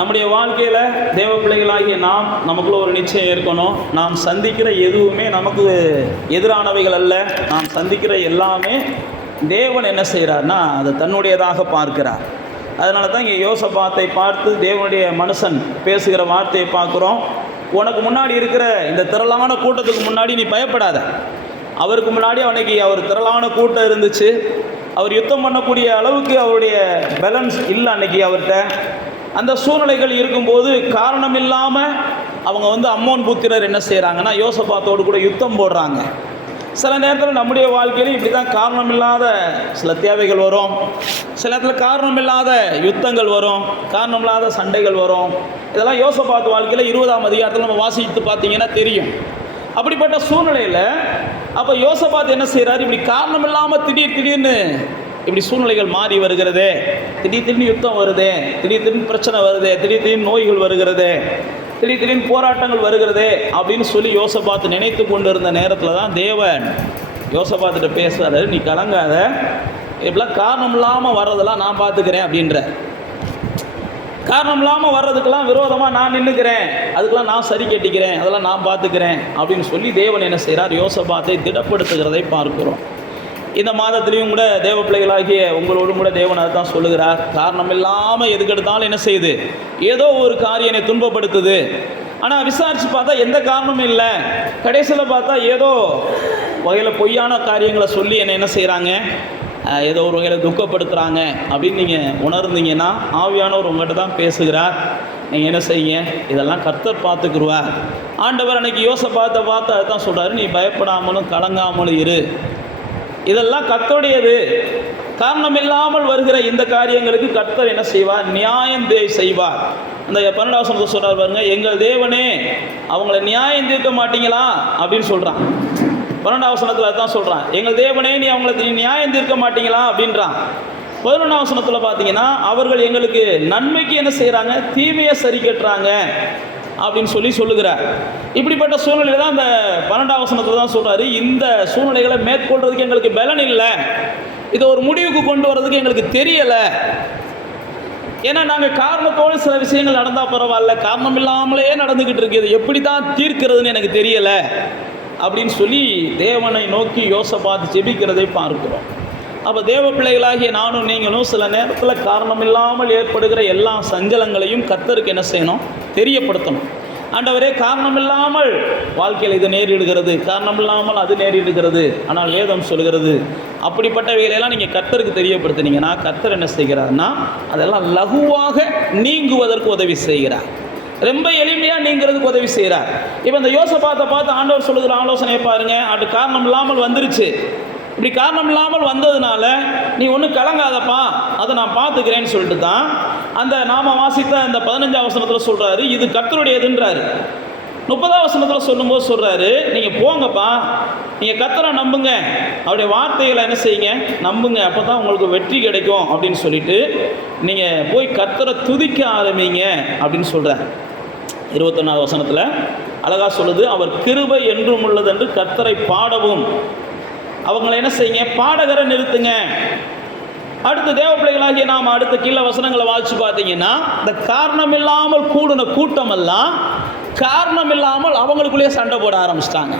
நம்முடைய வாழ்க்கையில் தேவ பிள்ளைகளாகிய நமக்குள்ள ஒரு நிச்சயம் இருக்கணும். நாம் சந்திக்கிற எதுவுமே நமக்கு எதிரானவைகள் அல்ல. நாம் சந்திக்கிற எல்லாமே தேவன் என்ன செய்கிறார்னா அதை தன்னுடையதாக பார்க்கிறார். அதனால தான் இங்கே யோசபாத்தை பார்த்து தேவனுடைய மனுஷன் பேசுகிற வார்த்தையை பார்க்குறோம். உனக்கு முன்னாடி இருக்கிற இந்த திரளான கூட்டத்துக்கு முன்னாடி நீ பயப்படாத. அவருக்கு முன்னாடி அவர் திரளான கூட்டம் இருந்துச்சு. அவர் யுத்தம் பண்ணக்கூடிய அளவுக்கு அவருடைய பேலன்ஸ் இல்லை அன்னைக்கு அவர்கிட்ட. அந்த சூழ்நிலைகள் இருக்கும்போது காரணம் இல்லாமல் அவங்க அம்மோன் புத்திரர் என்ன செய்கிறாங்கன்னா யோசபாத்தோடு கூட யுத்தம் போடுறாங்க. சில நேரத்தில் நம்முடைய வாழ்க்கையிலும் இப்படி தான் காரணம் இல்லாத சில தேவைகள் வரும். சில நேரத்தில் காரணம் இல்லாத யுத்தங்கள் வரும், காரணம் இல்லாத சண்டைகள் வரும். இதெல்லாம் யோசபாத் வாழ்க்கையில் 20ஆம் அதிகாரத்தில் நம்ம வாசித்து பார்த்தீங்கன்னா தெரியும். அப்படிப்பட்ட சூழ்நிலையில் அப்போ யோசபாத் என்ன செய்கிறார், இப்படி காரணம் இல்லாமல் திடீர்னு இப்படி சூழ்நிலைகள் மாறி வருகிறதே, திடீர்னு யுத்தம் வருதே, திடீர்னு பிரச்சனை வருதே, திடீர்னு நோய்கள் வருகிறதே, திடீர்னு போராட்டங்கள் வருகிறதே அப்படின்னு சொல்லி யோசபாத் நினைத்து கொண்டு இருந்த நேரத்தில் தான் தேவன் யோசபாத்திட்ட பேசுகிறாரு, நீ கலங்காத, இப்படிலாம் காரணம் இல்லாமல் வர்றதெல்லாம் நான் பார்த்துக்கிறேன் அப்படின்ற. காரணம் இல்லாமல் வர்றதுக்கெல்லாம் விரோதமாக நான் நின்றுக்கிறேன், அதுக்கெல்லாம் நான் சரி கட்டிக்கிறேன், அதெல்லாம் நான் பார்த்துக்கிறேன் அப்படின்னு சொல்லி தேவன் என்ன செய்கிறார், யோசபாத்தை திடப்படுத்துகிறதை பார்க்கிறோம். இந்த மாதத்திலையும் கூட தேவ பிள்ளைகளாகிய உங்களோடும் கூட தேவன் அதை தான் சொல்லுகிறார். காரணம் இல்லாமல் எதுக்கெடுத்தாலும் என்ன செய்யுது, ஏதோ ஒரு காரியம் என்னை துன்பப்படுத்துது. ஆனால் விசாரித்து பார்த்தா எந்த காரணமும் இல்லை. கடைசியில் பார்த்தா ஏதோ வகையில் பொய்யான காரியங்களை சொல்லி என்னை என்ன செய்கிறாங்க, ஏதோ ஒரு வகையில் துக்கப்படுத்துகிறாங்க அப்படின்னு நீங்கள் உணர்ந்தீங்கன்னா ஆவியானவர் உங்கள்கிட்ட தான் பேசுகிறார். நீங்கள் என்ன செய்யுங்க, இதெல்லாம் கர்த்தர் பார்த்துக்குருவார். ஆண்டவர் அன்னைக்கு யோசபாத்தை பார்த்து அதை தான் சொல்கிறாரு, நீ பயப்படாமலும் கலங்காமலும் இரு, இதெல்லாம் கர்த்தருடையது. காரணம் இல்லாமல் வருகிற இந்த காரியங்களுக்கு கர்த்தர் என்ன செய்வார், நியாயம் செய்வார். அந்த 12ஆம் வசனத்தை சொல்கிறார் பாருங்க, எங்கள் தேவனே அவங்கள நியாயம் தீர்க்க மாட்டீங்களா அப்படின்னு சொல்கிறான். 12ஆம் வசனத்தில் அதுதான் சொல்கிறான், எங்கள் தேவனே நீ அவங்களை நியாயம் தீர்க்க மாட்டீங்களா அப்படின்றான். 11ஆம் வசனத்தில் பார்த்தீங்கன்னா அவர்கள் எங்களுக்கு நன்மைக்கு என்ன செய்கிறாங்க, தீமையை சரி கட்டுறாங்க அப்படின்னு சொல்லுகிறார். இப்படிப்பட்ட சூழ்நிலை தான் அந்த 12ஆம் வசனத்தில் தான் சொல்கிறாரு, இந்த சூழ்நிலைகளை மேற்கொள்றதுக்கு எங்களுக்கு பலன் இல்லை, இதை ஒரு முடிவுக்கு கொண்டு வர்றதுக்கு எங்களுக்கு தெரியலை. ஏன்னா நாங்கள் காரணத்தோடு சில விஷயங்கள் நடந்தால் பரவாயில்ல, காரணம் இல்லாமலே நடந்துக்கிட்டு இருக்குது, எப்படி தான் தீர்க்கிறதுன்னு எனக்கு தெரியலை அப்படின்னு சொல்லி தேவனை நோக்கி யோசபாத் ஜெபிக்கிறதை பார்க்கிறோம். அப்போ தேவ பிள்ளைகளாகிய நானும் நீங்களும் சில நேரத்தில் காரணம் இல்லாமல் ஏற்படுகிற எல்லா சஞ்சலங்களையும் கர்த்தருக்கு என்ன செய்யணும், தெரியப்படுத்தணும். ஆண்டவரே காரணம் இல்லாமல் வாழ்க்கையில் இது நேரிடுகிறது, காரணம் இல்லாமல் அது நேரிடுகிறது, ஆனால் வேதம் சொல்கிறது அப்படிப்பட்டவைகளெல்லாம் நீங்கள் கர்த்தருக்கு தெரியப்படுத்தினீங்கன்னா கர்த்தர் என்ன செய்கிறார்னா அதெல்லாம் லகுவாக நீங்குவதற்கு உதவி செய்கிறார். ரொம்ப எளிமையாக நீங்கிறதுக்கு உதவி செய்கிறார். இப்போ இந்த யோசபாத்தை பார்த்து ஆண்டவர் சொல்லுகிற ஆலோசனையை பாருங்க, அது காரணம் இல்லாமல் வந்துருச்சு, இப்படி காரணம் இல்லாமல் வந்ததுனால நீ ஒன்றும் கலங்காதப்பா, அதை நான் பார்த்துக்கிறேன்னு சொல்லிட்டு தான் அந்த நாம வாசித்த அந்த 15ஆம் வசனத்தில் சொல்கிறாரு, இது கர்த்தருடையதுன்றாரு. 30ஆம் வசனத்தில் சொல்லும்போது சொல்கிறாரு, நீங்கள் போங்கப்பா, நீங்கள் கர்த்தரை நம்புங்க, அவருடைய வார்த்தைகளை என்ன செய்யுங்க, நம்புங்க, அப்போ தான் உங்களுக்கு வெற்றி கிடைக்கும் அப்படின்னு சொல்லிட்டு நீங்கள் போய் கர்த்தரை துதிக்க ஆரம்பிங்க அப்படின்னு சொல்கிறார். 21ஆம் வசனத்தில் அழகாக சொல்லுது, அவர் கிருபை என்றும் உள்ளது என்று கர்த்தரை பாடவும், அவங்களை என்ன செய்யுங்க, பாடகரை நிறுத்துங்க. அடுத்து தேவ பிள்ளைகளாகிய நாம் அடுத்த கீழே வசனங்களை வாசிச்சு பார்த்தீங்கன்னா இந்த காரணம் இல்லாமல் கூடின கூட்டம் எல்லாம் காரணம் இல்லாமல் அவங்களுக்குள்ளேயே சண்டை போட ஆரம்பிச்சிட்டாங்க.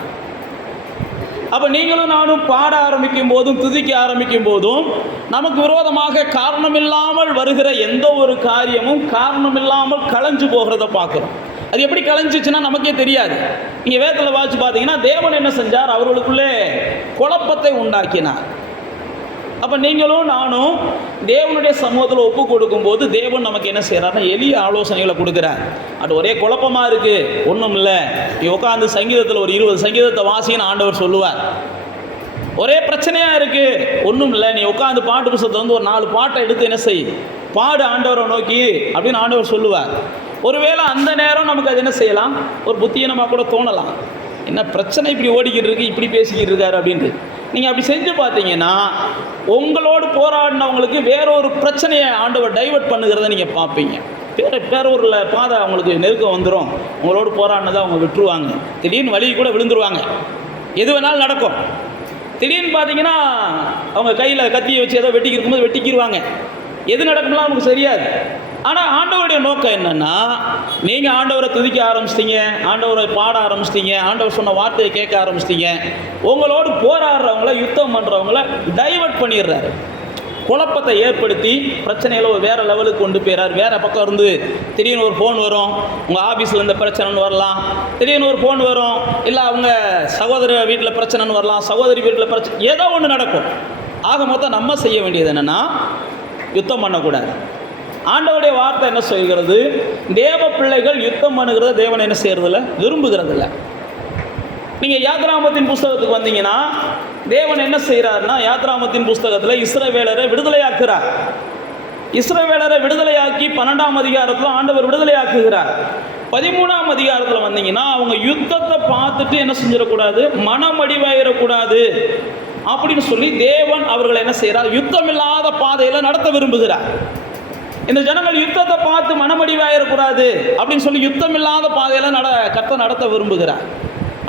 அப்போ நீங்களும் நானும் பாட ஆரம்பிக்கும் போதும் துதிக்க ஆரம்பிக்கும் போதும் நமக்கு விரோதமாக காரணம் இல்லாமல் வருகிற எந்த ஒரு காரியமும் காரணம் இல்லாமல் களைஞ்சு போகிறத பார்க்குறோம். அது எப்படி கலைஞ்சிச்சுன்னா நமக்கே தெரியாது. நீங்கள் வேதத்தில் வாசிச்சு பார்த்தீங்கன்னா தேவன் என்ன செஞ்சார், அவர்களுக்குள்ளே குழப்பத்தை உண்டாக்கினார். அப்போ நீங்களும் நானும் தேவனுடைய சமூகத்தில் ஒப்பு கொடுக்கும்போது தேவன் நமக்கு என்ன செய்கிறாருன்னா எளிய ஆலோசனைகளை கொடுக்குறார். அது ஒரே குழப்பமாக இருக்குது, ஒன்றும் இல்லை, நீ உட்காந்து சங்கீதத்தில் ஒரு 20 சங்கீதத்தை வாசின்னு ஆண்டவர் சொல்லுவார். ஒரே பிரச்சனையாக இருக்குது, ஒன்றும் இல்லை, நீ உட்காந்து பாட்டு புத்தகத்தை ஒரு 4 பாட்டை எடுத்து என்ன செய், பாடு ஆண்டவரை நோக்கி அப்படின்னு ஆண்டவர் சொல்லுவார். ஒருவேளை அந்த நேரம் நமக்கு அது என்ன செய்யலாம், ஒரு புத்தியனமாக கூட தோணலாம், என்ன பிரச்சனை இப்படி ஓடிக்கிட்டு இருக்கு, இப்படி பேசிக்கிட்டு இருக்காரு அப்படின்ட்டு. நீங்கள் அப்படி செஞ்சு பார்த்தீங்கன்னா உங்களோடு போராடினவங்களுக்கு வேற ஒரு பிரச்சனையை ஆண்டவர் டைவர்ட் பண்ணுகிறத நீங்கள் பார்ப்பீங்க. வேற ஒரு பாதை அவங்களுக்கு நெருக்கம் வந்துடும், உங்களோடு போராடினதை அவங்க விட்டுருவாங்க, திடீர்னு வழி கூட விழுந்துருவாங்க, எது வேணாலும் நடக்கும். திடீர்னு பார்த்தீங்கன்னா அவங்க கையில் கத்தியை வச்சு ஏதோ வெட்டிக்கு இருக்கும்போது வெட்டிக்கிடுவாங்க, எது நடக்கும்லாம் நமக்கு தெரியாது. ஆனால் ஆண்டவருடைய நோக்கம் என்னென்னா, நீங்கள் ஆண்டவரை துதிக்க ஆரம்பிச்சிட்டீங்க, ஆண்டவரை பாட ஆரம்பிச்சிட்டீங்க, ஆண்டவர் சொன்ன வார்த்தையை கேட்க ஆரம்பிச்சிட்டீங்க, உங்களோடு போராடுறவங்கள, யுத்தம் பண்ணுறவங்கள டைவர்ட் பண்ணிடுறாரு. குழப்பத்தை ஏற்படுத்தி பிரச்சனைகளை வேறு லெவலுக்கு கொண்டு போயிறார். வேறு பக்கம் இருந்து திடீர்னு ஒரு ஃபோன் வரும், உங்கள் ஆஃபீஸில் இந்த பிரச்சனைன்னு வரலாம், திடீர்னு ஒரு ஃபோன் வரும், இல்லை அவங்க சகோதர வீட்டில் பிரச்சனைன்னு வரலாம், சகோதரி வீட்டில் பிரச்சனை, ஏதோ ஒன்று நடக்கும். ஆக மொத்தம் நம்ம செய்ய வேண்டியது என்னென்னா, யுத்தம் பண்ணக்கூடாது. ஆண்டவருடைய வார்த்தை என்ன சொல்கிறது? தேவ பிள்ளைகள் யுத்தம் பண்ணுகிறத தேவன் என்ன செய்யறதில்ல, விரும்புகிறதில்ல. நீங்கள் யாத்ராமத்தின் புஸ்தகத்துக்கு வந்தீங்கன்னா தேவன் என்ன செய்கிறார்னா, யாத்ராமத்தின் புஸ்தகத்தில் இஸ்ரவேலரை விடுதலையாக்குறார். இஸ்ரவேலரை விடுதலையாக்கி 12ஆம் அதிகாரத்தில் ஆண்டவர் விடுதலையாக்குகிறார். 13ஆம் அதிகாரத்தில் வந்தீங்கன்னா அவங்க யுத்தத்தை பார்த்துட்டு என்ன செஞ்சிடக்கூடாது, மனமடிவாயிடக்கூடாது அப்படின்னு சொல்லி தேவன் அவர்களை என்ன செய்கிறார், யுத்தம் இல்லாத பாதையில் நடத்த விரும்புகிறார். இந்த ஜனங்கள் யுத்தத்தை பார்த்து மனமடிவாயிடக்கூடாது அப்படின்னு சொல்லி யுத்தம் இல்லாத பாதையில் கர்த்தர் நடத்த விரும்புகிறார்.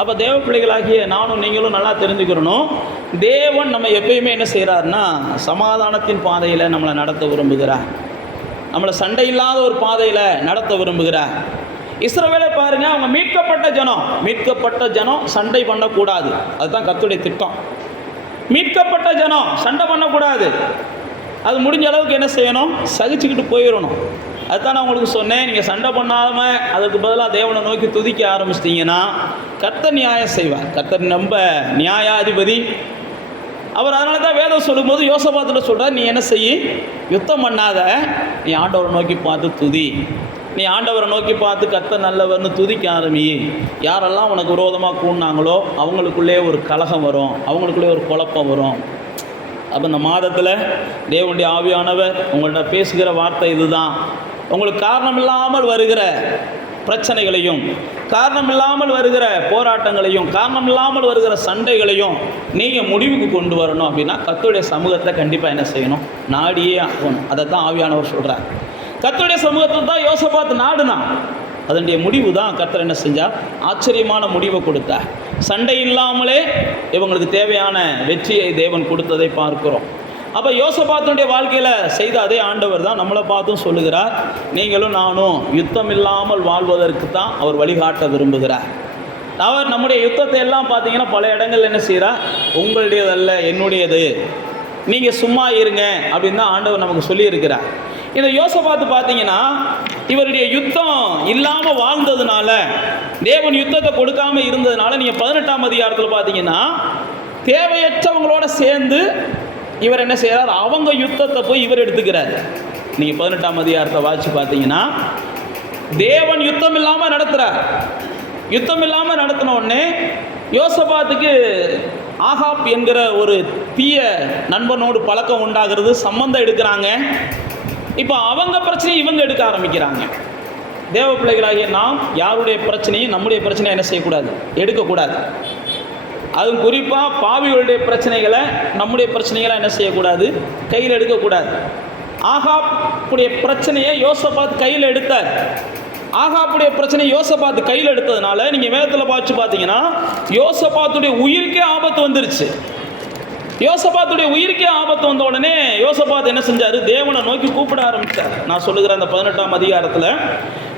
அப்போ தேவ பிள்ளைகளாகிய நானும் நீங்களும் நல்லா தெரிஞ்சுக்கிறணும், தேவன் நம்ம எப்பயுமே என்ன செய்கிறாருன்னா சமாதானத்தின் பாதையில் நம்மளை நடத்த விரும்புகிறார். நம்மளை சண்டை இல்லாத ஒரு பாதையில் நடத்த விரும்புகிறார். இஸ்ரவேலை பாருங்க, அவங்க மீட்கப்பட்ட ஜனம் சண்டை பண்ணக்கூடாது. அதுதான் கர்த்தருடைய திட்டம். மீட்கப்பட்ட ஜனம் சண்டை பண்ணக்கூடாது. அது முடிஞ்ச அளவுக்கு என்ன செய்யணும், சகிச்சுக்கிட்டு போயிடணும். அதுதான் நான் உங்களுக்கு சொன்னேன், நீங்கள் சண்டை பண்ணாமல் அதுக்கு பதிலாக தேவனை நோக்கி துதிக்க ஆரம்பிச்சிட்டிங்கன்னா கர்த்தர் நியாயம் செய்வார். கர்த்தர் நம்ம நியாயாதிபதி அவர். அதனால தான் வேதம் சொல்லும்போது யோசபாத்தில் சொல்கிறார், நீ என்ன செய்ய, யுத்தம் பண்ணாத, நீ ஆண்டவரை நோக்கி பார்த்து துதி. நீ ஆண்டவரை நோக்கி பார்த்து கர்த்தர் நல்லவர்னு துதிக்க ஆரம்பி. யாரெல்லாம் உனக்கு விரோதமாக கூடினாங்களோ அவங்களுக்குள்ளே ஒரு கலகம் வரும், அவங்களுக்குள்ளே ஒரு குழப்பம் வரும். அப்போ இந்த மாதத்தில் தேவனுடைய ஆவியானவர் உங்கள்கிட்ட பேசுகிற வார்த்தை இதுதான். உங்களுக்கு காரணமில்லாமல் வருகிற பிரச்சனைகளையும், காரணமில்லாமல் வருகிற போராட்டங்களையும், காரணமில்லாமல் வருகிற சண்டைகளையும் நீங்கள் முடிவுக்கு கொண்டு வரணும் அப்படின்னா கர்த்தருடைய சமூகத்தை கண்டிப்பாக என்ன செய்யணும், நாடியே ஆகணும். அதை தான் ஆவியானவர் சொல்கிறார். கர்த்தருடைய சமூகத்தில் தான் யோசபாத் நாடுனா, அதனுடைய முடிவு தான் கர்த்தர் என்ன செஞ்சார், ஆச்சரியமான முடிவை கொடுத்தார். சண்டை இல்லாமலே இவங்களுக்கு தேவையான வெற்றியை தேவன் கொடுத்ததை பார்க்கிறோம். அப்போ யோசபாத்தினுடைய வாழ்க்கையில் செய்த அதே ஆண்டவர் தான் நம்மளை பார்த்தும் சொல்லுகிறார், நீங்களும் நானும் யுத்தம் இல்லாமல் வாழ்வதற்கு தான் அவர் வழிகாட்ட விரும்புகிறார். அவர் நம்முடைய யுத்தத்தை எல்லாம் பார்த்தீங்கன்னா பல இடங்கள் என்ன செய்கிறார், உங்களுடையதல்ல என்னுடையது, நீங்கள் சும்மா இருங்க அப்படின்னு தான் ஆண்டவர் நமக்கு சொல்லியிருக்கிறார். இந்த யோசபாத்து பார்த்தீங்கன்னா இவருடைய யுத்தம் இல்லாமல் வாழ்ந்ததுனால, தேவன் யுத்தத்தை கொடுக்காமல் இருந்ததுனால, நீங்கள் 18ஆம் அதிகாரத்தில் பார்த்தீங்கன்னா தேவையற்றவங்களோட சேர்ந்து இவர் என்ன செய்கிறார், அவங்க யுத்தத்தை போய் இவர் எடுத்துக்கிறார். நீங்கள் 18ஆம் அதிகாரத்தை வாசித்து பார்த்தீங்கன்னா தேவன் யுத்தம் இல்லாமல் நடத்துகிறார். யுத்தம் இல்லாமல் நடத்தின உடனே யோசபாத்துக்கு ஆகாப் என்கிற ஒரு தீய நண்பனோடு பழக்கம் உண்டாகிறது, சம்பந்தம் எடுக்கிறாங்க. இப்போ அவங்க பிரச்சனையை இவங்க எடுக்க ஆரம்பிக்கிறாங்க. தேவ பிள்ளைகளாகிய நாம் யாருடைய பிரச்சனையும் நம்முடைய பிரச்சனையை என்ன செய்யக்கூடாது, எடுக்கக்கூடாது. அதுவும் குறிப்பாக பாவிகளுடைய பிரச்சனைகளை நம்முடைய பிரச்சனைகளை என்ன செய்யக்கூடாது, கையில் எடுக்கக்கூடாது. ஆகாப்புடைய பிரச்சனையை யோசபாத் கையில் எடுத்தார். ஆகாப்புடைய பிரச்சனை யோசபாத் கையில் எடுத்ததுனால நீங்கள் வேதத்தில் பார்த்தீங்கன்னா யோசபாத்துடைய உயிருக்கே ஆபத்து வந்துருச்சு. யோசபாத்துடைய உயிருக்கே ஆபத்து வந்த உடனே யோசபாத் என்ன செஞ்சார், தேவனை நோக்கி கூப்பிட ஆரம்பித்தார். நான் சொல்லுகிற அந்த 18ஆம் அதிகாரத்தில்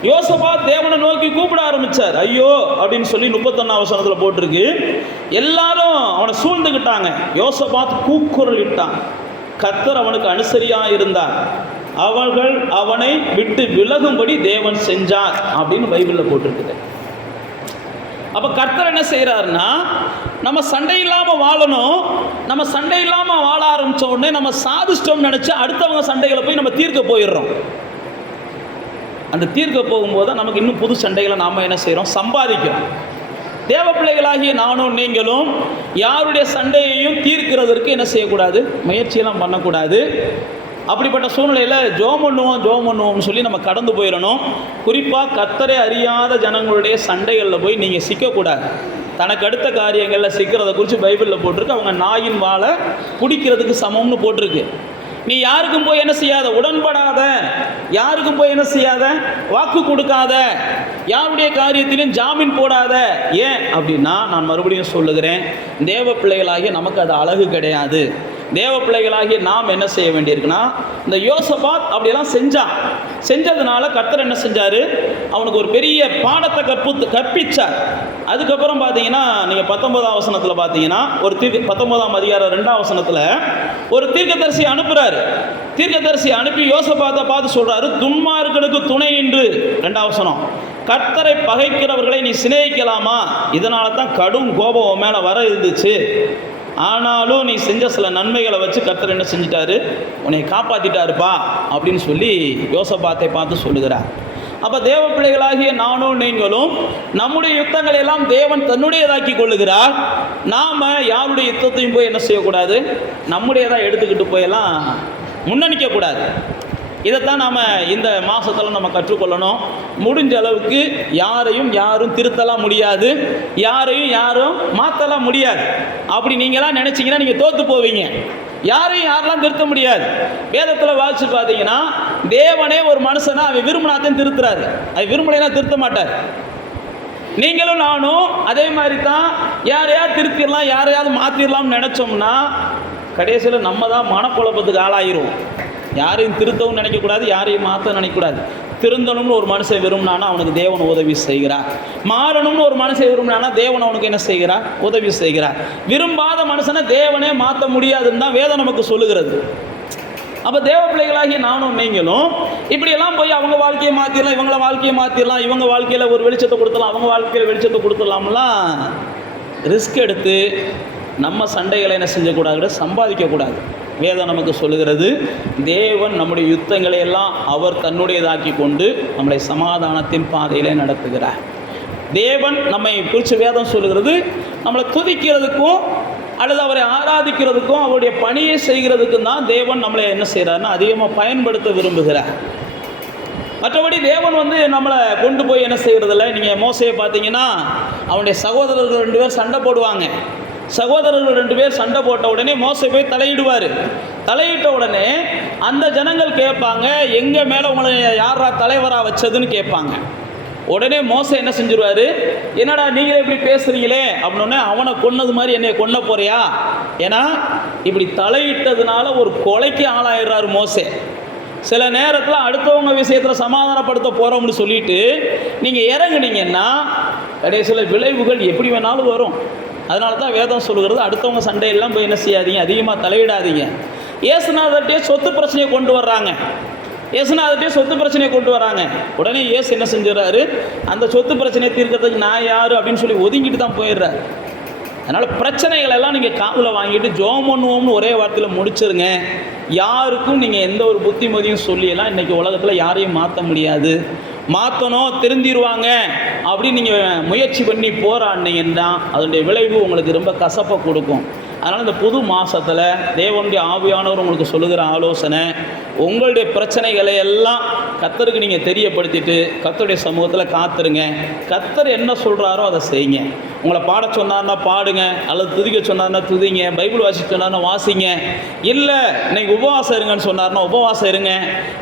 யோசபாத் தேவனை நோக்கி கூப்பிட ஆரம்பித்தார். ஐயோ அப்படின்னு சொல்லி 31ஆம் வசனத்தில் போட்டிருக்கு. எல்லாரும் அவனை சூழ்ந்துக்கிட்டாங்க. யோசபாத் கூக்குரல் இட்டான். கர்த்தர் அவனுக்கு அனுசரியாக இருந்தார். அவர்கள் அவனை விட்டு விலகும்படி தேவன் செஞ்சார் அப்படின்னு பைபிளில் போட்டிருக்குது. அப்போ கர்த்தர் என்ன செய்கிறாருன்னா, நம்ம சண்டை இல்லாமல் வாழணும். நம்ம சண்டை இல்லாமல் வாழ ஆரம்பித்த உடனே நம்ம சாதிச்சிட்டோம்னு நினச்சி அடுத்தவங்க சண்டைகளை போய் நம்ம தீர்க்க போயிடுறோம். அந்த தீர்க்க போகும்போது தான் நமக்கு இன்னும் புது சண்டைகளை நாம் என்ன செய்கிறோம், சம்பாதிக்கிறோம். தேவ பிள்ளைகளாகிய நானும் நீங்களும் யாருடைய சண்டையையும் தீர்க்கிறதற்கு என்ன செய்யக்கூடாது, முயற்சியெல்லாம் பண்ணக்கூடாது. அப்படிப்பட்ட சூழ்நிலையில் ஜோம் பண்ணுவோம்னு சொல்லி நம்ம கடந்து போயிடணும். குறிப்பாக கர்த்தரை அறியாத ஜனங்களுடைய சண்டைகளில் போய் நீங்கள் சிக்கக்கூடாது. தனக்கு அடுத்த காரியங்களில் சிக்கிறத குறித்து பைபிளில் போட்டிருக்கு. அவங்க நாயின் வாழை பிடிக்கிறதுக்கு சமம்னு போட்டிருக்கு. நீ யாருக்கும் போய் என்ன செய்யாத, உடன்படாத, யாருக்கும் போய் என்ன செய்யாத, வாக்கு கொடுக்காத, யாருடைய காரியத்திலும் ஜாமீன் போடாத. ஏன் அப்படின்னா, நான் மறுபடியும் சொல்லுகிறேன், தேவ பிள்ளைகளாகிய நமக்கு அது அழகு கிடையாது. தேவ பிள்ளைகளாகிய நாம் என்ன செய்ய வேண்டியிருக்குன்னா, இந்த யோசபாத் அப்படியெல்லாம் செஞ்சதுனால கர்த்தர் என்ன செஞ்சார், அவனுக்கு ஒரு பெரிய பாடத்தை கற்பிச்சார். அதுக்கப்புறம் பார்த்தீங்கன்னா நீங்கள் 19ஆம் வசனத்தில் பார்த்தீங்கன்னா ஒரு 19ஆம் அதிகாரம் 2ஆம் வசனத்தில் ஒரு தீர்க்கதரிசி அனுப்புகிறாரு. தீர்க்கதரிசி அனுப்பி யோசபாத்தை பார்த்து சொல்கிறாரு, துன்மார்க்கனுக்கு துணை நின்று, 2ஆம் வசனம், கர்த்தரை பகைக்கிறவர்களை நீ சிநேகிக்கலாமா? இதனால தான் கடும் கோபம் மேலே வர இருந்துச்சு. ஆனாலும் நீ செஞ்ச சில நன்மைகளை வச்சு கர்த்தர் என்ன செஞ்சிட்டாரு, உன்னை காப்பாற்றிட்டாருப்பா அப்படின்னு சொல்லி யோசபாத்தை பார்த்து சொல்லுகிறார். அப்போ தேவ பிள்ளைகளாகிய நானும் நீங்களும் நம்முடைய யுத்தங்களை எல்லாம் தேவன் தன்னுடையதாக்கி கொள்ளுகிறார். நாம் யாருடைய யுத்தத்தையும் போய் என்ன செய்யக்கூடாது, நம்முடையதாக எடுத்துக்கிட்டு போயெல்லாம் முன்னணிக்கக்கூடாது. இதைத்தான் நாம் இந்த மாதத்தில் நம்ம கற்றுக்கொள்ளணும். முடிஞ்ச அளவுக்கு யாரும் திருத்தலாம் முடியாது, யாரும் மாற்றலாம் முடியாது. அப்படி நீங்களாம் நினச்சிங்கன்னா நீங்கள் தோற்று போவீங்க. யாரெல்லாம் திருத்த முடியாது. வேதத்தில் வாசிச்சு பார்த்தீங்கன்னா தேவனே ஒரு மனுஷனை அவன் விரும்பினாத்தையும் திருத்துறாரு, அவன் விரும்பலைன்னா திருத்த மாட்டார். நீங்களும் நானும் அதே மாதிரி தான். யாரையாவது திருத்திடலாம், யாரையாவது மாற்றிடலாம்னு நினச்சோம்னா கடைசியில் நம்ம தான் மனக்குழப்பத்துக்கு ஆளாயிரும். யாரையும் திருத்தவும் நினைக்கக்கூடாது, யாரையும் மாற்ற நினைக்கக்கூடாது. திருந்தணும்னு ஒரு மனுஷன் விரும்பினானா அவனுக்கு தேவன் உதவி செய்கிறார். மாறணும்னு ஒரு மனுஷன் விரும்பினானா தேவன் அவனுக்கு என்ன செய்கிறார், உதவி செய்கிறார். விரும்பாத மனுஷனை தேவனே மாற்ற முடியாதுன்னு தான் வேதம் நமக்கு சொல்லுகிறது. அப்போ தேவ பிள்ளைகளாகி நானும் நீங்களும் இப்படியெல்லாம் போய் அவங்க வாழ்க்கையை மாற்றிடலாம், இவங்கள வாழ்க்கையை மாற்றிடலாம், இவங்க வாழ்க்கையில் ஒரு வெளிச்சத்தை கொடுத்துடலாம், அவங்க வாழ்க்கையில் வெளிச்சத்தை கொடுத்துடலாம்லாம் ரிஸ்க் எடுத்து நம்ம சண்டைகளை என்ன செஞ்சக்கூடாது, சம்பாதிக்கக்கூடாது. வேதம் நமக்கு சொல்லுகிறது, தேவன் நம்முடைய யுத்தங்களை எல்லாம் அவர் தன்னுடையதாக்கி கொண்டு நம்மளை சமாதானத்தின் பாதையிலே நடத்துகிறார். தேவன் நம்மை குறித்து வேதம் சொல்லுகிறது, நம்மளை துதிக்கிறதுக்கும் அல்லது அவரை ஆராதிக்கிறதுக்கும் அவருடைய பணியை செய்கிறதுக்கும் தான் தேவன் நம்மளை என்ன செய்கிறார்னா அதிகமாக பயன்படுத்த விரும்புகிறார். மற்றபடி தேவன் நம்மளை கொண்டு போய் என்ன செய்கிறதில்ல. நீங்கள் மோசையை பார்த்தீங்கன்னா அவனுடைய சகோதரர்கள் 2 பேர் சண்டை போடுவாங்க. சகோதரர்கள் 2 பேர் சண்டை போட்ட உடனே மோசே போய் தலையிடுவார். தலையிட்ட உடனே அந்த ஜனங்கள் கேட்பாங்க, எங்கள் மேலே உங்களை யாரா தலைவராக வச்சதுன்னு கேட்பாங்க. உடனே மோசே என்ன செஞ்சிருவார், என்னடா நீங்களே இப்படி பேசுகிறீங்களே அப்படின்னே, அவனை கொன்னது மாதிரி என்னை கொன்ன போறியா? ஏன்னா இப்படி தலையிட்டதுனால ஒரு கொலைக்கு ஆளாயிடுறாரு மோசே. சில நேரத்தில் அடுத்தவங்க விஷயத்தில் சமாதானப்படுத்த போகிறோம்னு சொல்லிட்டு நீங்கள் இறங்குனீங்கன்னா கடைசியில் விளைவுகள் எப்படி வேணாலும் வரும். அதனால தான் வேதம் சொல்லுகிறது, அடுத்தவங்க சண்டையெல்லாம் போய் என்ன செய்யாதீங்க, அதிகமாக தலையிடாதீங்க. இயேசுநாதர்கிட்டே சொத்து பிரச்சனையை கொண்டு வர்றாங்க. உடனே இயேசு என்ன செஞ்சுறாரு, அந்த சொத்து பிரச்சனையை தீர்க்கிறதுக்கு நான் யார் அப்படின்னு சொல்லி ஒதுங்கிட்டு தான் போயிடுறாரு. அதனால் பிரச்சனைகள் எல்லாம் நீங்கள் காதில் வாங்கிட்டு ஜோம் பண்ணுவோம்னு ஒரே வார்த்தையில் முடிச்சிருங்க. யாருக்கும் நீங்கள் எந்த ஒரு புத்திமதியும் சொல்லியெல்லாம் இன்றைக்கி உலகத்தில் யாரையும் மாற்ற முடியாது. மாற்றணும், திருந்திடுவாங்க அப்படின்னு நீங்கள் முயற்சி பண்ணி போராடினீங்கன்னா அதனுடைய விளைவு உங்களுக்கு ரொம்ப கசப்பை கொடுக்கும். அதனால் இந்த புது மாதத்தில் தேவனுடைய ஆவியானவர் உங்களுக்கு சொல்லுகிற ஆலோசனை, உங்களுடைய பிரச்சனைகளை எல்லாம் கர்த்தருக்கு நீங்கள் தெரியப்படுத்திட்டு கர்த்தருடைய சமூகத்தில் காத்துருங்க. கர்த்தர் என்ன சொல்கிறாரோ அதை செய்யுங்க. உங்களை பாட சொன்னார்னா பாடுங்க, அல்லது துதிக்க சொன்னார்னா துதிங்க, பைபிள் வாசிக்க சொன்னார்னா வாசிங்க. இல்லை இன்னைக்கு உபவாசம் இருங்கன்னு சொன்னார்னா உபவாசம் இருங்க.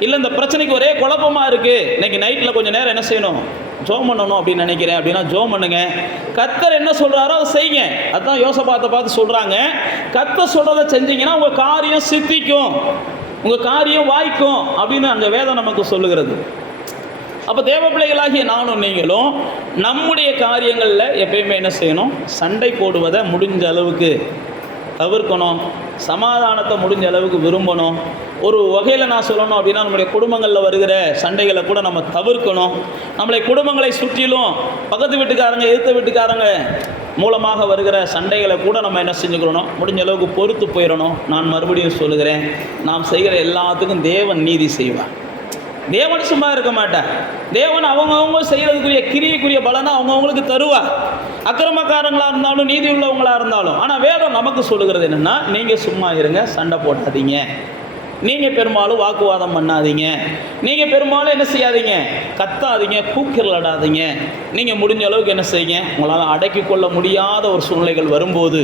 இல்லை இந்த பிரச்சனைக்கு ஒரே குழப்பமாக இருக்குது, இன்னைக்கு நைட்டில் கொஞ்சம் நேரம் என்ன செய்யணும், ஜோம் பண்ணணும் அப்படின்னு நினைக்கிறேன் அப்படின்னா ஜோம் பண்ணுங்க. கர்த்தர் என்ன சொல்கிறாரோ அதை செய்யுங்க. அதுதான் யோசபாத்தை பார்த்து சொல்கிறாங்க, கர்த்தர் சொல்கிறத செஞ்சீங்கன்னா உங்கள் காரியம் சித்திக்கும், உங்கள் காரியம் வாய்க்கும் அப்படின்னு அந்த வேதம் நமக்கு சொல்லுகிறது. அப்போ தேவ பிள்ளைகளாகிய நானும் நீங்களும் நம்முடைய காரியங்களில் எப்பயுமே என்ன செய்யணும், சண்டை போடுவதை முடிஞ்ச அளவுக்கு தவிர்க்கணும். சமாதானத்தை முடிஞ்ச அளவுக்கு விரும்பணும். ஒரு வகையில் நான் சொல்லணும் அப்படின்னா நம்முடைய குடும்பங்களில் வருகிற சண்டைகளை கூட நம்ம தவிர்க்கணும். நம்மளை குடும்பங்களை சுற்றிலும் பக்கத்து வீட்டுக்காரங்க எதிர்த்த வீட்டுக்காரங்க மூலமாக வருகிற சண்டைகளை கூட நம்ம என்ன செஞ்சுக்கிறோம், முடிஞ்ச அளவுக்கு பொறுத்து போயிடணும். நான் மறுபடியும் சொல்லுகிறேன், நாம் செய்கிற எல்லாத்துக்கும் தேவன் நீதி செய்வார். தேவன் சும்மா இருக்க மாட்டார். தேவன் அவங்கவுங்க செய்கிறதுக்குரிய கிரியைக்குரிய பலனை அவங்கவுங்களுக்கு தருவார். அக்கிரமக்காரங்களாக இருந்தாலும் நீதி உள்ளவங்களாக இருந்தாலும். ஆனால் வேதம் நமக்கு சொல்லுகிறது என்னென்னா, நீங்கள் சும்மா இருங்க, சண்டை போடாதீங்க, நீங்கள் பெரும்பாலும் வாக்குவாதம் பண்ணாதீங்க, நீங்கள் பெரும்பாலும் என்ன செய்யாதீங்க, கத்தாதீங்க, கூக்கிரலாடாதீங்க. நீங்கள் முடிஞ்ச அளவுக்கு என்ன செய்யுங்க, உங்களால் அடக்கி கொள்ள முடியாத ஒரு சூழ்நிலைகள் வரும்போது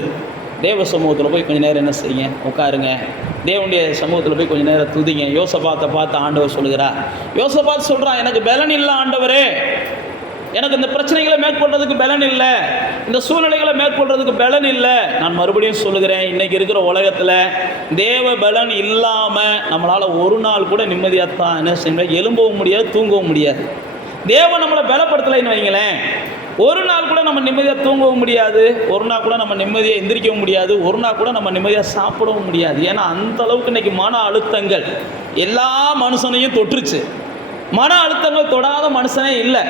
தேவ சமூகத்தில் போய் கொஞ்சம் நேரம் என்ன செய்யுங்க, உட்காருங்க. தேவனுடைய சமூகத்தில் போய் கொஞ்சம் நேரம் துதிங்க. யோசபாத்தை பார்த்து ஆண்டவர் சொல்லுகிறார், யோசபாத் சொல்கிறான், எனக்கு பலன் இல்லை ஆண்டவரே, எனக்கு இந்த பிரச்சனைகளை மேற்கொள்றதுக்கு பலன் இல்லை, இந்த சூழ்நிலைகளை மேற்கொள்றதுக்கு பலன் இல்லை. நான் மறுபடியும் சொல்லுகிறேன், இன்னைக்கு இருக்கிற உலகத்தில் தேவ பலன் இல்லாமல் நம்மளால் ஒரு நாள் கூட நிம்மதியாகத்தான் என்ன செய்ய, எழும்பவும் முடியாது, தூங்கவும் முடியாது. தேவன் நம்மளை பலப்படுத்தலைன்னு வைங்களேன், ஒரு நாள் கூட நம்ம நிம்மதியாக தூங்கவும் முடியாது, ஒரு நாள் கூட நம்ம நிம்மதியாக எந்திரிக்கவும் முடியாது, ஒரு நாள் கூட நம்ம நிம்மதியாக சாப்பிடவும் முடியாது. ஏன்னா அந்த அளவுக்கு இன்றைக்கி மன அழுத்தங்கள் எல்லா மனுஷனையும் தொற்றுச்சு. மன அழுத்தங்கள் தொடாத மனுஷனே இல்லை,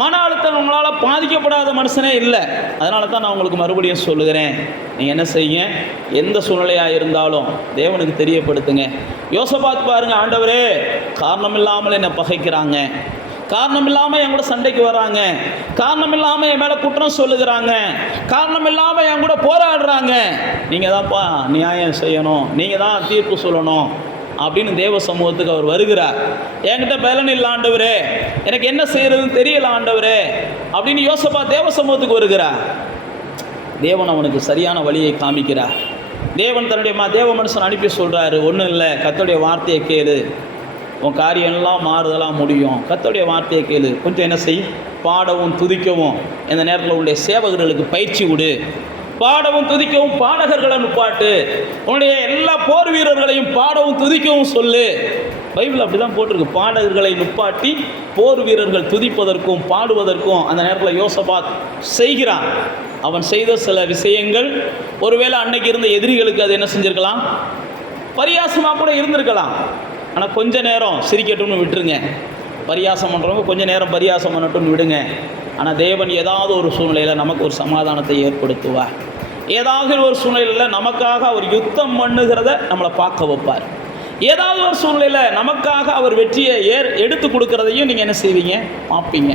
மன அழுத்தங்களால் பாதிக்கப்படாத மனுஷனே இல்லை. அதனால தான் நான் உங்களுக்கு மறுபடியும் சொல்லுகிறேன், நீங்கள் என்ன செய்யுங்க, எந்த சூழ்நிலையாக இருந்தாலும் தேவனுக்கு தெரியப்படுத்துங்க. யோசபாத் பாருங்கள், ஆண்டவரே காரணம் இல்லாமல் என்னை பகைக்கிறாங்க, காரணம் இல்லாமல் என் கூட சண்டைக்கு வராங்க, காரணம் இல்லாமல் என் மேலே குற்றம் சொல்லுகிறாங்க, காரணம் இல்லாமல் என் கூட போராடுறாங்க, நீங்கள் தான்ப்பா நியாயம் செய்யணும், நீங்கள் தான் தீர்ப்பு சொல்லணும் அப்படின்னு தேவ சமூகத்துக்கு அவர் வருகிறார். என்கிட்ட பலன் இல்லை ஆண்டவரே, எனக்கு என்ன செய்யறதுன்னு தெரியல ஆண்டவரே அப்படின்னு யோசபா தேவ சமூகத்துக்கு வருகிறார். தேவன் அவனுக்கு சரியான வழியை காமிக்கிறார். தேவன் தன்னுடைய தேவ மனுஷன் அனுப்பி சொல்கிறாரு, ஒன்றும் இல்லை, கர்த்தருடைய வார்த்தையை கேளு, உன் காரியம் எல்லாம் மாறுதலாம் முடியும். கர்த்தருடைய வார்த்தையை கேளு, கொஞ்சம் என்ன செய், பாடவும் துதிக்கவும் இந்த நேரத்தில் உன்னுடைய சேவகர்களுக்கு பயிற்சி விடு, பாடவும் துதிக்கவும் பாடகர்களை நுப்பாட்டு, உன்னுடைய எல்லா போர் வீரர்களையும் பாடவும் துதிக்கவும் சொல்லு. பைபிள் அப்படி தான் போட்டிருக்கு, பாடகர்களை நுப்பாட்டி போர் வீரர்கள் துதிப்பதற்கும் பாடுவதற்கும் அந்த நேரத்தில் யோசபாத் செய்கிறான். அவன் செய்த சில விஷயங்கள் ஒருவேளை அன்னைக்கு இருந்த எதிரிகளுக்கு அது என்ன செஞ்சுருக்கலாம், பரியாசமாக கூட இருந்திருக்கலாம். ஆனால் கொஞ்ச நேரம் சிரிக்கட்டும்னு விட்டுருங்க, பரியாசம் பண்ணுறவங்க கொஞ்ச நேரம் பரியாசம் பண்ணட்டும்னு விடுங்க. ஆனால் தேவன் ஏதாவது ஒரு சூழ்நிலையில் நமக்கு ஒரு சமாதானத்தை ஏற்படுத்துவார். ஏதாவது ஒரு சூழ்நிலையில் நமக்காக அவர் யுத்தம் பண்ணுகிறத நம்மளை பார்க்க வைப்பார். ஏதாவது ஒரு சூழ்நிலையில் நமக்காக அவர் வெற்றியை எடுத்து கொடுக்கறதையும் நீங்கள் என்ன செய்வீங்க, பார்ப்பீங்க.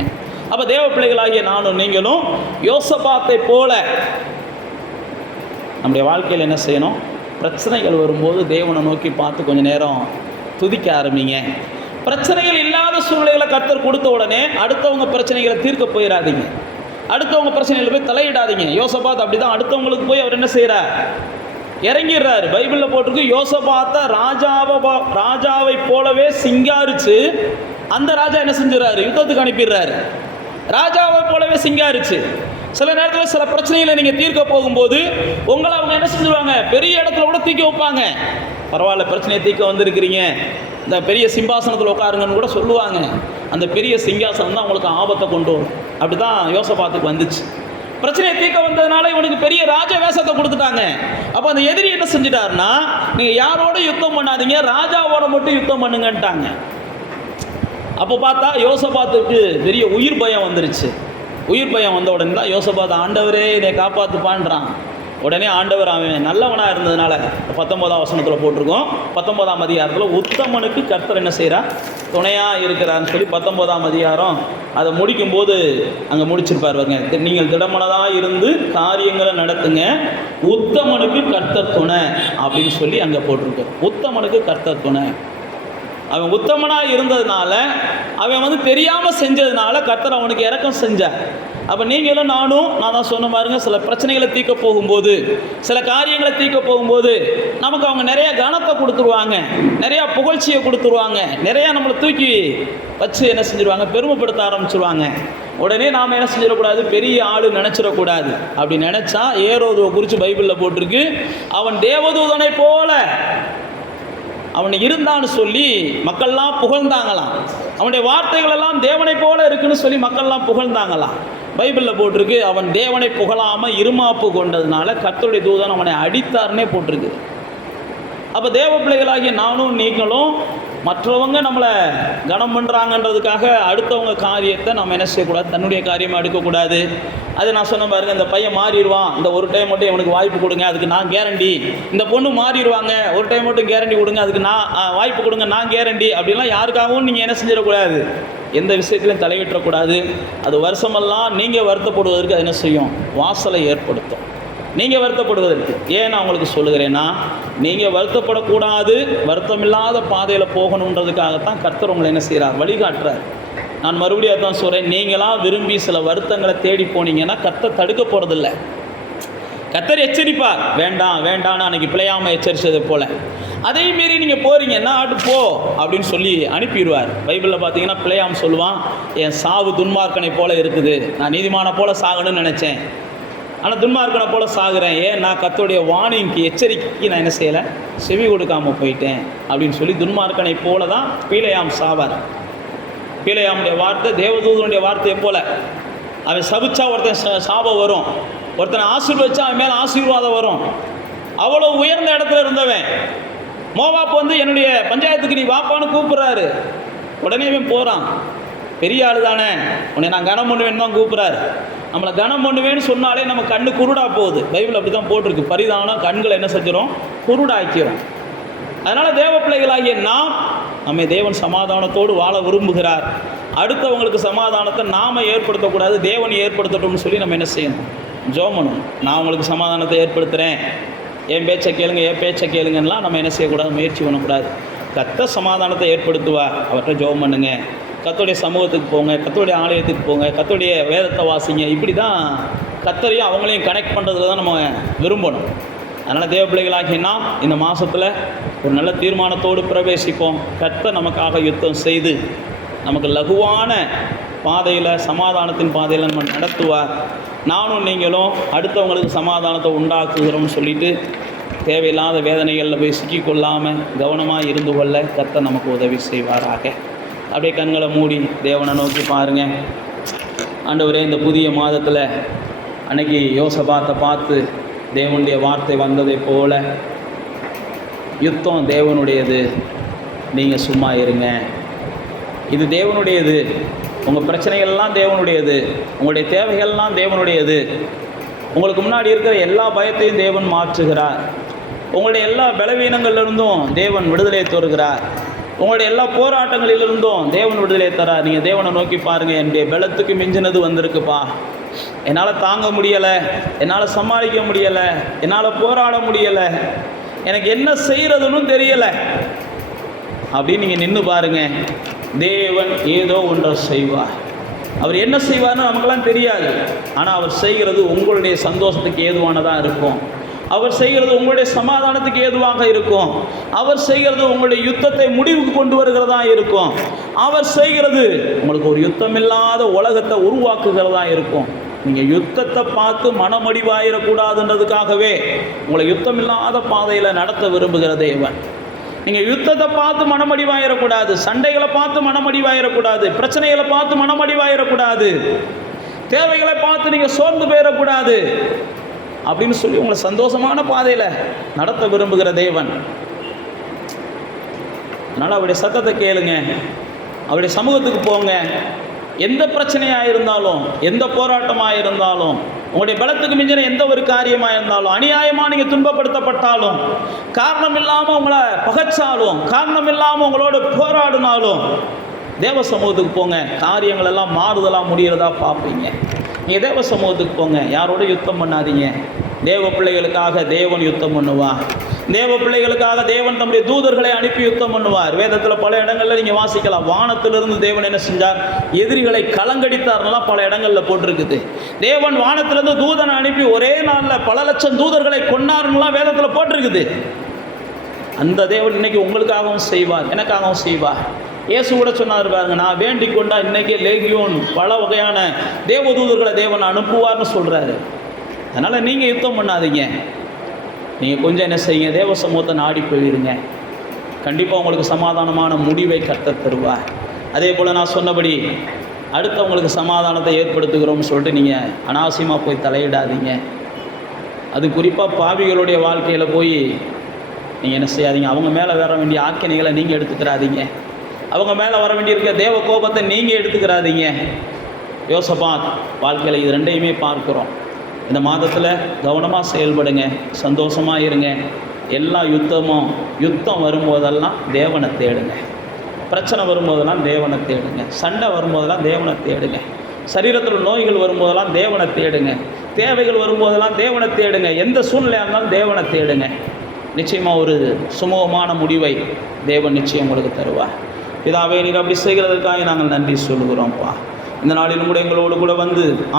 அப்போ தேவ பிள்ளைகளாகிய நானும் நீங்களும் யோசபாத்தை போல நம்முடைய வாழ்க்கையில் என்ன செய்யணும், பிரச்சனைகள் வரும்போது தேவனை நோக்கி பார்த்து கொஞ்சம் நேரம் துதிக்க ஆரம்பிங்க. பிரச்சனைகள் இல்லாத சூழ்நிலைகளை கர்த்தர் கொடுத்த உடனே அடுத்தவங்க பிரச்சனைகளை தீர்க்க போயிடாதீங்க, அடுத்தவங்க பிரச்சனைகளை போய் தலையிடாதீங்க. யோசபாத் அப்படி தான், அடுத்தவங்களுக்கு போய் அவர் என்ன செய்கிறார், இறங்கிடுறாரு. பைபிளில் போட்டிருக்கு, யோசபாத்தை ராஜாவை போலவே சிங்காரிச்சு அந்த ராஜா என்ன செஞ்சுறாரு, யுத்தத்துக்கு அனுப்பிடுறாரு. ராஜாவை போலவே சிங்காரிச்சு. சில நேரத்தில் சில பிரச்சனைகளை நீங்கள் தீர்க்க போகும்போது உங்களை அவங்க என்ன செஞ்சுருவாங்க, பெரிய இடத்துல கூட தூக்கி வைப்பாங்க. பரவாயில்ல, பிரச்சனையை தீர்க்க வந்திருக்கிறீங்க, இந்த பெரிய சிம்மாசனத்தில் உட்காருங்கன்னு கூட சொல்லுவாங்க. அந்த பெரிய சிங்காசனம் தான் உங்களுக்கு ஆபத்தை கொண்டு வரும். அப்படி தான் யோசபாத்துக்கு வந்துச்சு. பிரச்சனையை தீர்க்க வந்ததுனால இவனுக்கு பெரிய ராஜ வேஷத்தை கொடுத்துட்டாங்க. அப்போ அந்த எதிரி என்ன செஞ்சிட்டாருன்னா, நீங்கள் யாரோட யுத்தம் பண்ணாதீங்க, ராஜாவோட மட்டும் யுத்தம் பண்ணுங்கன்ட்டாங்க. அப்போ பார்த்தா யோசபாத்துக்கு பெரிய உயிர் பயம் வந்துருச்சு. உயிர் பயம் வந்த உடனே தான் யோசபாத், ஆண்டவரே இதை காப்பாற்றுப்பான்றான். உடனே ஆண்டவர் அவன் நல்லவனாக இருந்ததுனால 19ஆம் வசனத்தில் போட்டிருக்கோம், 19ஆம் அதிகாரத்தில் உத்தமனுக்கு கர்த்தர் என்ன செய்கிறார், துணையாக இருக்கிறான்னு சொல்லி 19ஆம் அதிகாரம் அதை முடிக்கும்போது அங்கே முடிச்சிருப்பார் பாருங்க, நீங்கள் திடமனதாக இருந்து காரியங்களை நடத்துங்க, உத்தமனுக்கு கர்த்தர் துணை அப்படின்னு சொல்லி அங்கே போட்டிருக்கு. உத்தமனுக்கு கர்த்தர் துணை. அவன் உத்தமனாக இருந்ததுனால, அவன் தெரியாமல் செஞ்சதுனால கர்த்தர் அவனுக்கு இரக்கம் செஞ்சார். அப்போ நீங்களும் நான் தான் சொன்ன பாருங்க, சில பிரச்சனைகளை தீர்க்க போகும்போது, சில காரியங்களை தீர்க்க போகும்போது நமக்கு அவங்க நிறைய கனத்தை கொடுத்துருவாங்க, நிறையா புகழ்ச்சியை கொடுத்துருவாங்க, நிறையா நம்மளை தூக்கி வச்சு என்ன செஞ்சுருவாங்க, பெருமைப்படுத்த ஆரம்பிச்சிருவாங்க. உடனே நாம் என்ன செஞ்சிடக்கூடாது, பெரிய ஆள் நினச்சிடக்கூடாது. அப்படி நினச்சா ஏரோதுவை குறித்து பைபிளில் போட்டிருக்கு, அவன் தேவதூதனை போல அவன் இருந்தான்னு சொல்லி மக்கள்லாம் புகழ்ந்தாங்களாம். அவனுடைய வார்த்தைகள் எல்லாம் தேவனை போல இருக்குன்னு சொல்லி மக்கள்லாம் புகழ்ந்தாங்களாம். பைபிளில் போட்டிருக்கு, அவன் தேவனை புகழாமல் இருமாப்பு கொண்டதுனால கர்த்தருடைய தூதன் அவனை அடித்தார்னே போட்டிருக்கு. அப்போ தேவ பிள்ளைகளாகிய நானும் நீங்களும் மற்றவங்க நம்மளை கனம் பண்ணுறாங்கன்றதுக்காக அடுத்தவங்க காரியத்தை நம்ம என்ன செய்யக்கூடாது, தன்னுடைய காரியமாக எடுக்கக்கூடாது. அது நான் சொன்ன பாருங்க, இந்த பையன் மாறிடுவான், இந்த ஒரு டைம் மட்டும் இவனுக்கு வாய்ப்பு கொடுங்க, அதுக்கு நான் கேரண்டி. இந்த பொண்ணு மாறிடுவாங்க, ஒரு டைம் மட்டும் கேரண்டி கொடுங்க, அதுக்கு நான் வாய்ப்பு கொடுங்க, நான் கேரண்டி. அப்படின்லாம் யாருக்காகவும் நீங்கள் என்ன செஞ்சிடக்கூடாது, எந்த விஷயத்திலையும் தலையிட்டக்கூடாது. அது வருஷமெல்லாம் நீங்கள் வருத்தப்படுவதற்கு அது என்ன செய்யும், வாசலை ஏற்படுத்தும். நீங்கள் வருத்தப்படுவதற்கு ஏன் நான் உங்களுக்கு சொல்லுகிறேன்னா, நீங்கள் வருத்தப்படக்கூடாது, வருத்தமில்லாத பாதையில் போகணுன்றதுக்காகத்தான் கர்த்தர் உங்களை என்ன செய்கிறார், வழிகாட்டுறார். நான் மறுபடியும் அதான் சொல்கிறேன், நீங்களாம் விரும்பி சில வருத்தங்களை தேடி போனீங்கன்னா கர்த்தர் தடுக்க போகிறதில்ல. கர்த்தர் எச்சரிப்பார், வேண்டாம் வேண்டான்னு அன்றைக்கி பிழையாமல் எச்சரித்தது போல். அதையும் மீறி நீங்கள் போகிறீங்கன்னா போ அப்படின்னு சொல்லி அனுப்பிடுவார். பைபிளில் பார்த்தீங்கன்னா பிழையாம் சொல்லுவான், என் சாவு துன்மார்க்கனை போல இருக்குது, நான் நீதிமான போல சாகணும்னு நினச்சேன், ஆனால் துன்மார்க்கனை போல சாகுறேன், ஏன் நான் கர்த்தருடைய வார்னிங்க்கு எச்சரிக்கைக்கு நான் என்ன செய்யலை, செவி கொடுக்காமல் போயிட்டேன் அப்படின்னு சொல்லி துன்மார்க்கனை போல தான் பிழையாம் சாவார். பிழையாமுடைய வார்த்தை தேவதூதனுடைய வார்த்தையை போல. அவன் சபிச்சா ஒருத்தன் சாபம் வரும், ஒருத்தனை ஆசீர்வதிச்சா அவன் மேலே ஆசீர்வாதம் வரும். அவ்வளோ உயர்ந்த இடத்துல இருந்தவன் மோவாப் வந்து என்னுடைய பஞ்சாயத்துக்கு நீ வாப்பான்னு கூப்பிட்றாரு. உடனே இவன் போகிறான், பெரிய ஆள் தானே, உன்னை நான் கனம் பண்ணுவேன்னு தான் கூப்பிட்றாரு. நம்மளை கனம் பண்ணுவேன்னு சொன்னாலே நம்ம கண்ணு குருடா போகுது. பைபிள் அப்படி தான் போட்டிருக்கு, பரிதானம் கண்களை என்ன செஞ்சிடும், குருடாக்கிறோம். அதனால் தேவ பிள்ளைகளாகிய நம்மை தேவன் சமாதானத்தோடு வாழ விரும்புகிறார். அடுத்தவங்களுக்கு சமாதானத்தை நாம் ஏற்படுத்தக்கூடாது, தேவன் ஏற்படுத்தட்டும்னு சொல்லி நம்ம என்ன செய்யணும், ஜெபம் பண்ணணும். நான் உங்களுக்கு சமாதானத்தை ஏற்படுத்துகிறேன், என் பேச்சை கேளுங்க, என் பேச்சை கேளுங்கலாம் நம்ம என்ன செய்யக்கூடாது, முயற்சி பண்ணக்கூடாது. கர்த்தர் சமாதானத்தை ஏற்படுத்துவார். அவர்கிட்ட ஜெபம் பண்ணுங்க, கர்த்தருடைய சமூகத்துக்கு போங்க, கர்த்தருடைய ஆலயத்துக்கு போங்க, கர்த்தருடைய வேதத்தை வாசிங்க. இப்படி தான் கர்த்தரையும் அவங்களையும் கனெக்ட் பண்ணுறதுல தான் நம்ம விரும்பணும். அதனால் தேவ பிள்ளைகளாகி நாம் இந்த மாதத்தில் ஒரு நல்ல தீர்மானத்தோடு பிரவேசிப்போம். கர்த்தர் நமக்காக யுத்தம் செய்து நமக்கு லகுவான பாதையில், சமாதானத்தின் பாதையில் நம்ம நடத்துவார். நானும் நீங்களும் அடுத்தவங்களுக்கு சமாதானத்தை உண்டாக்குகிறோம்னு சொல்லிட்டு தேவையில்லாத வேதனைகளில் போய் சிக்கிக்கொள்ளாமல் கவனமாக இருந்து கொள்ள கர்த்தர் நமக்கு உதவி செய்வாராக. அப்படியே கண்களை மூடி தேவனை நோக்கி பாருங்கள். ஆண்டவரே, இந்த புதிய மாதத்தில் அன்னைக்கு யோசபாத்தை பார்த்து தேவனுடைய வார்த்தை வந்ததை போல, யுத்தம் தேவனுடையது, நீங்கள் சும்மா இருங்க, இது தேவனுடையது, உங்கள் பிரச்சனைகள்லாம் தேவனுடையது, உங்களுடைய தேவைகள்லாம் தேவனுடையது, உங்களுக்கு முன்னாடி இருக்கிற எல்லா பயத்தையும் தேவன் மாற்றுகிறார், உங்களுடைய எல்லா பலவீனங்களிலிருந்தும் தேவன் விடுதலை தருகிறார், உங்களுடைய எல்லா போராட்டங்களிலிருந்தும் தேவன் விடுதலை தரார். நீங்கள் தேவனை நோக்கி பாருங்கள், என்னுடைய பலத்துக்கு மிஞ்சினது வந்திருக்குப்பா, என்னால் தாங்க முடியலை, என்னால் சமாளிக்க முடியலை, என்னால் போராட முடியலை, எனக்கு என்ன செய்கிறதுன்னு தெரியலை அப்படின்னு நீங்கள் நின்று பாருங்கள். தேவன் ஏதோ ஒன்றை செய்வார். அவர் என்ன செய்வார்னு நமக்கெல்லாம் தெரியாது, ஆனால் அவர் செய்கிறது உங்களுடைய சந்தோஷத்துக்கு ஏதுவானதாக இருக்கும். அவர் செய்கிறது உங்களுடைய சமாதானத்துக்கு ஏதுவாக இருக்கும். அவர் செய்கிறது உங்களுடைய யுத்தத்தை முடிவுக்கு கொண்டு வருகிறதா இருக்கும். அவர் செய்கிறது உங்களுக்கு ஒரு யுத்தமில்லாத உலகத்தை உருவாக்குகிறதா இருக்கும். நீங்கள் யுத்தத்தை பார்த்து மனமடிவாயிடக்கூடாதுன்றதுக்காகவே உங்களை யுத்தமில்லாத பாதையில் நடத்த விரும்புகிற தேவன். நீங்கள் யுத்தத்தை பார்த்து மனமடிவாயிடக்கூடாது, சண்டைகளை பார்த்து மனமடிவாயிடக்கூடாது, பிரச்சனைகளை பார்த்து மனமடிவாயிடக்கூடாது, தேவைகளை பார்த்து நீங்கள் சோர்ந்து போயிடக்கூடாது அப்படின்னு சொல்லி உங்களை சந்தோஷமான பாதையில் நடத்த விரும்புகிற தேவன். அதனால் அவருடைய சத்தத்தை கேளுங்க, அவருடைய சமூகத்துக்கு போங்க. எந்த பிரச்சனையாக இருந்தாலும், எந்த போராட்டமாக இருந்தாலும், உங்களுடைய பலத்துக்கு மிஞ்சின எந்த ஒரு காரியமாக இருந்தாலும், அநியாயமாக நீங்கள் துன்பப்படுத்தப்பட்டாலும், காரணம் இல்லாமல் உங்களை பகைச்சாலும், காரணம் இல்லாமல் உங்களோட போராடினாலும் தேவ சமூகத்துக்கு போங்க. காரியங்கள் எல்லாம் மாறுதலாக முடிகிறதா பார்ப்பீங்க. நீங்கள் தேவ சமூகத்துக்கு போங்க, யாரோட யுத்தம் பண்ணாதீங்க. தேவ பிள்ளைகளுக்காக தேவன் யுத்தம் பண்ணுவார். தேவ பிள்ளைகளுக்காக தேவன் தம்முடைய தூதர்களை அனுப்பி யுத்தம் பண்ணுவார். வேதத்தில் பல இடங்களில் நீங்கள் வாசிக்கலாம், வானத்திலிருந்து தேவன் என்ன செஞ்சார், எதிரிகளை கலங்கடித்தார்லாம் பல இடங்களில் போட்டிருக்குது. தேவன் வானத்திலிருந்து தூதனை அனுப்பி ஒரே நாளில் பல லட்சம் தூதர்களை கொன்னார்லாம் வேதத்தில் போட்டிருக்குது. அந்த தேவன் இன்னைக்கு உங்களுக்காகவும் செய்வார், எனக்காகவும் செய்வார். இயேசு கூட சொன்னார் பாருங்க, நான் வேண்டிக் கொண்டா இன்றைக்கே லேகியோன் பல வகையான தேவதூதர்களை தேவன் அனுப்புவார்னு சொல்கிறாரு. அதனால் நீங்கள் யுத்தம் பண்ணாதீங்க, நீங்கள் கொஞ்சம் என்ன செய்யுங்க, தேவ சமூகத்தை நாடி போயிருங்க. கண்டிப்பாக உங்களுக்கு சமாதானமான முடிவை கர்த்தர் தருவார். அதே போல் நான் சொன்னபடி அடுத்தவங்களுக்கு சமாதானத்தை ஏற்படுத்துகிறோம்னு சொல்லிட்டு நீங்கள் அனாவசியமாக போய் தலையிடாதீங்க. அது குறிப்பாக பாவிகளுடைய வாழ்க்கையில் போய் நீங்கள் என்ன செய்யாதீங்க. அவங்க மேலே வர வேண்டிய ஆக்கினைகளை நீங்கள் எடுத்துக்கிறாதீங்க. அவங்க மேலே வர வேண்டியிருக்க தேவ கோபத்தை நீங்கள் எடுத்துக்கிறாதீங்க. யோசபாத் வாழ்க்கையில் இது ரெண்டையுமே பார்க்குறோம். இந்த மாதத்தில் கவனமாக செயல்படுங்க, சந்தோஷமாக இருங்க. எல்லா யுத்தம் வரும்போதெல்லாம் தேவனை தேடுங்க. பிரச்சனை வரும்போதெல்லாம் தேவனை தேடுங்க. சண்டை வரும்போதெல்லாம் தேவனை தேடுங்க. சரீரத்தில் நோய்கள் வரும்போதெல்லாம் தேவனை தேடுங்க. தேவைகள் வரும்போதெல்லாம் தேவனை தேடுங்க. எந்த சூழ்நிலையாக இருந்தாலும் தேவனை தேடுங்க. நிச்சயமாக ஒரு சுமூகமான முடிவை தேவன் நிச்சயம் உங்களுக்கு தருவார். பிதாவே, நீர் அப்படி செய்கிறதற்காக நாங்கள் நன்றி சொல்லுகிறோம்ப்பா. இந்த நாளிலும் கூட எங்களோடு கூட வந்து